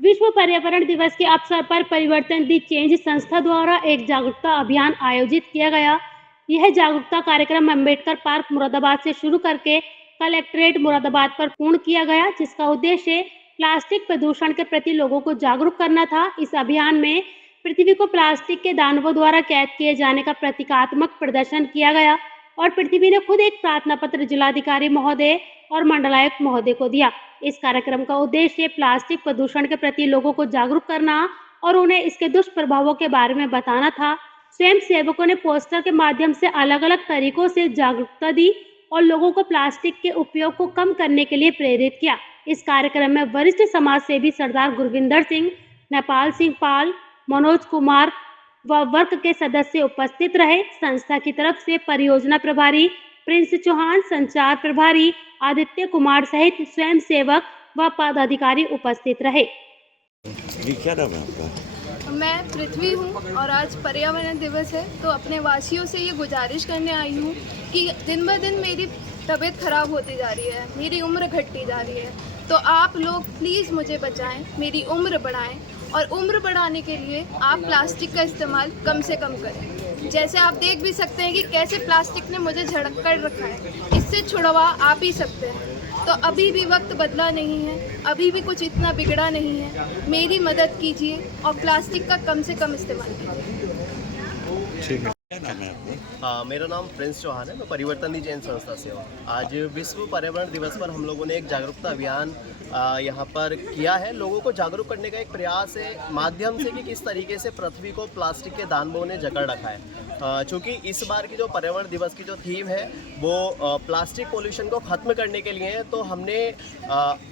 विश्व पर्यावरण दिवस के अवसर पर परिवर्तन दी चेंज संस्था द्वारा एक जागरूकता अभियान आयोजित किया गया। यह जागरूकता कार्यक्रम अम्बेडकर पार्क मुरादाबाद से शुरू करके कलेक्ट्रेट मुरादाबाद पर पूर्ण किया गया, जिसका उद्देश्य प्लास्टिक प्रदूषण के प्रति लोगों को जागरूक करना था। इस अभियान में पृथ्वी को प्लास्टिक के दानवों द्वारा कैद किए जाने का प्रतीकात्मक प्रदर्शन किया गया और पृथ्वी ने खुद एक प्रार्थना पत्र जिलाधिकारी महोदय और मंडलायुक्त महोदय को दिया। इस कार्यक्रम का उद्देश्य प्लास्टिक प्रदूषण के प्रति लोगों को जागरूक करना और उन्हें इसके दुष्प्रभावों के बारे में बताना था। स्वयं सेवकों ने पोस्टर के माध्यम से अलग-अलग तरीकों से जागरूकता दी और लोगों को प्लास्टिक के उपयोग को कम करने के लिए प्रेरित किया। इस कार्यक्रम में वरिष्ठ समाज सेवी सरदार गुरविंदर सिंह, नेपाल सिंह पाल, मनोज कुमार व वर्ग के सदस्य उपस्थित रहे। संस्था की तरफ से परियोजना प्रभारी प्रिंस चौहान, संचार प्रभारी आदित्य कुमार सहित स्वयं सेवक व पदाधिकारी उपस्थित रहे। जी, क्या नाम है आपका? मैं पृथ्वी हूँ और आज पर्यावरण दिवस है, तो अपने वासियों से ये गुजारिश करने आई हूँ कि दिन ब दिन मेरी तबीयत ख़राब होती जा रही है, मेरी उम्र घटती जा रही है, तो आप लोग प्लीज़ मुझे बचाएं, मेरी उम्र बढ़ाएं और उम्र बढ़ाने के लिए आप प्लास्टिक का इस्तेमाल कम से कम करें। जैसे आप देख भी सकते हैं कि कैसे प्लास्टिक ने मुझे झड़क कर रखा है, इससे छुड़वा आप ही सकते हैं। तो अभी भी वक्त बदला नहीं है, अभी भी कुछ इतना बिगड़ा नहीं है, मेरी मदद कीजिए और प्लास्टिक का कम से कम इस्तेमाल कीजिए। ठीक है, क्या नाम है आपका? मेरा नाम प्रिंस चौहान है। मैं परिवर्तन दी जैन संस्था से हूँ। आज विश्व पर्यावरण दिवस पर हम लोगों ने एक जागरूकता अभियान यहाँ पर किया है। लोगों को जागरूक करने का एक प्रयास है माध्यम से कि किस तरीके से पृथ्वी को प्लास्टिक के दानवों ने जकड़ रखा है। चूँकि इस बार की जो पर्यावरण दिवस की जो थीम है वो प्लास्टिक पोल्यूशन को ख़त्म करने के लिए है, तो हमने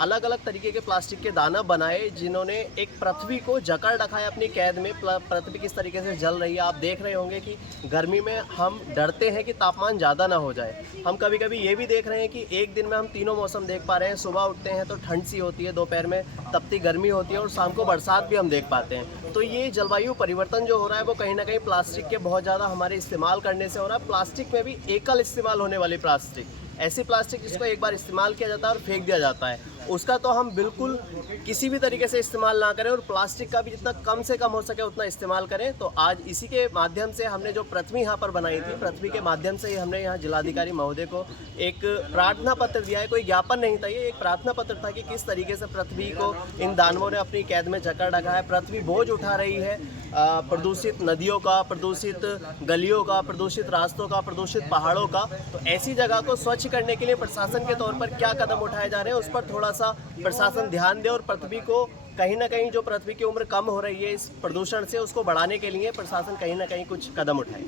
अलग अलग तरीके के प्लास्टिक के दाना बनाए जिन्होंने एक पृथ्वी को जकड़ रखा है अपनी कैद में। पृथ्वी किस तरीके से जल रही है, आप देख रहे होंगे कि गर्मी में हम डरते हैं कि तापमान ज़्यादा ना हो जाए। हम कभी कभी ये भी देख रहे हैं कि एक दिन में हम तीनों मौसम देख पा रहे हैं। सुबह उठते हैं तो ठंड सी होती है, दोपहर में तपती गर्मी होती है और शाम को बरसात भी हम देख पाते हैं। तो ये जलवायु परिवर्तन जो हो रहा है वो कहीं ना कहीं प्लास्टिक के बहुत ज़्यादा हमारे इस्तेमाल करने से हो रहा है। प्लास्टिक में भी एकल इस्तेमाल होने वाली प्लास्टिक, ऐसी प्लास्टिक जिसको एक बार इस्तेमाल किया जाता है और फेंक दिया जाता है, उसका तो हम बिल्कुल किसी भी तरीके से इस्तेमाल ना करें और प्लास्टिक का भी जितना कम से कम हो सके उतना इस्तेमाल करें। तो आज इसी के माध्यम से हमने जो पृथ्वी यहाँ पर बनाई थी, पृथ्वी के माध्यम से ही हमने यहाँ जिलाधिकारी महोदय को एक प्रार्थना पत्र दिया है। कोई ज्ञापन नहीं था, ये एक प्रार्थना पत्र था कि किस तरीके से पृथ्वी को इन दानवों ने अपनी कैद में जकड़ रखा है। पृथ्वी बोझ उठा रही है प्रदूषित नदियों का, प्रदूषित गलियों का, प्रदूषित रास्तों का, प्रदूषित पहाड़ों का। तो ऐसी जगह को स्वच्छ करने के लिए प्रशासन के तौर पर क्या कदम उठाए जा रहे हैं उस पर थोड़ा सा प्रशासन ध्यान दे और पृथ्वी को कहीं ना कहीं जो पृथ्वी की उम्र कम हो रही है इस प्रदूषण से, उसको बढ़ाने के लिए प्रशासन कहीं ना कहीं कुछ कदम उठाए।